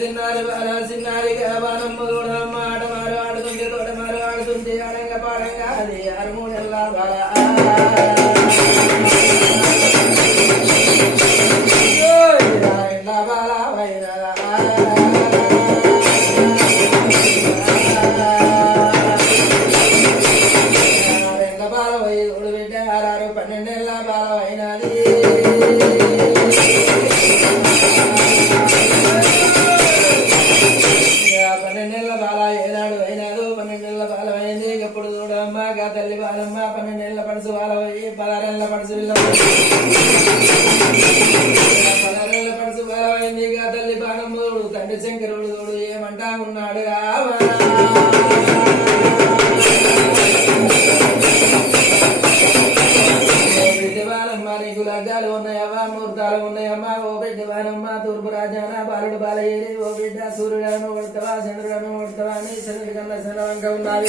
చిన్నారి బాల చిన్నారి బాణమ్మ చూడమ్మ ఆటమారు ఆడుతుంటే తోటమారు ఆడుతుంటే ఆడంగా పాడంగా అది 6 నెలల బాల బాల వైరా బాల వై బిడ్డ 12 నెలల బాల అయినది 12 నెలల బాల ఏనాడు అయినాదు 12 నెలల బాల అయింది ఎప్పుడు చూడమ్మా గా తల్లి బాలమ్మ 12 నెలల పడుసు బాల పోయి 16 నెలల పడుసు పిల్ల 16 నెలల పడుసు బాల అయింది గా తల్లి బాలమ్మడు తండ్రి శంకరుడు తోడు ఏమంటా ఉన్నాడు రావా నీకు లగ్గాలు ఉన్నాయవ్వా ముహూర్తాలు ఉన్నాయమ్మా ఓ బిడ్డ బానమ్మ తూర్పు రాజాన బాలుడు బాలయ్యేది ఓ బిడ్డ సూర్యుడను కొడతావా చంద్రుడను కొడతావా అని చంద్రుడి కన్నా చంద్రవంక ఉన్నది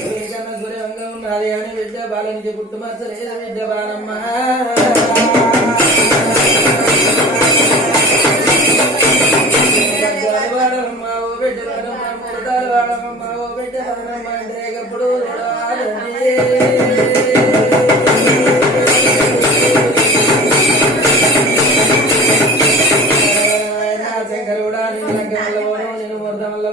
సూర్యుడి కన్నా సూర్యవంక ఉన్నది అని బిడ్డ బాలనికి పుట్టుమచ్చలేదు బిడ్డ బానమ్మ వాడమ్మ ఓ బిడ్డ బానమ్మ ముహూర్తాలు వాడమ్మ ఓ బిడ్డ బానమ్మ అంటే ఎప్పుడు శంకరుడా నేను ముహూర్తం వల్ల